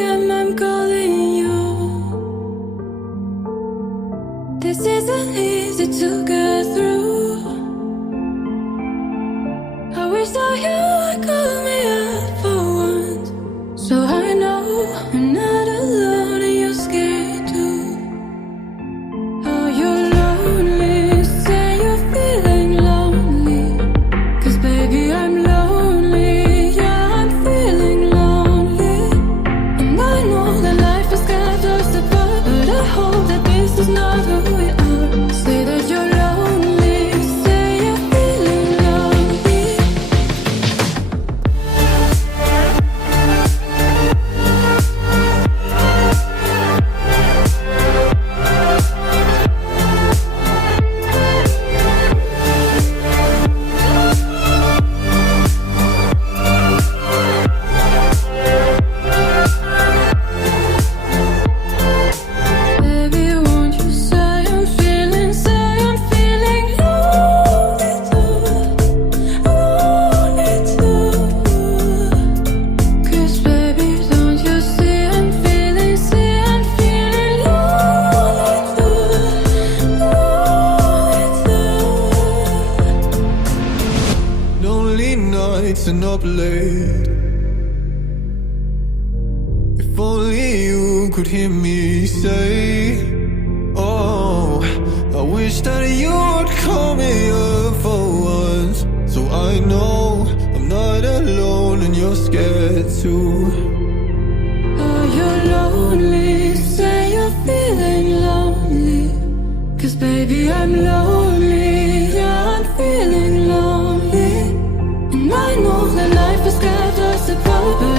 am, I'm calling you. This isn't easy to get through. I wish that you would call me up for once, so I know I'm not alone and you're scared too. Oh, you're lonely, say you're feeling lonely, 'cause baby I'm lonely, yeah I'm feeling lonely. And I know that life has kept us apart, but I hope that this is not who we are. Say that you're lonely, say you're feeling lonely. Baby, won't you say I'm feeling lonely too, lonely too. 'Cause baby, don't you see I'm feeling lonely too, lonely too. Lonely nights and up late. If only you could hear me say, oh, I wish that you would call me up for once, so I know I'm not alone and you're scared too. Oh, you're lonely, say you're feeling lonely, 'cause baby I'm lonely, yeah I'm feeling lonely. And I know that life has kept us apart, but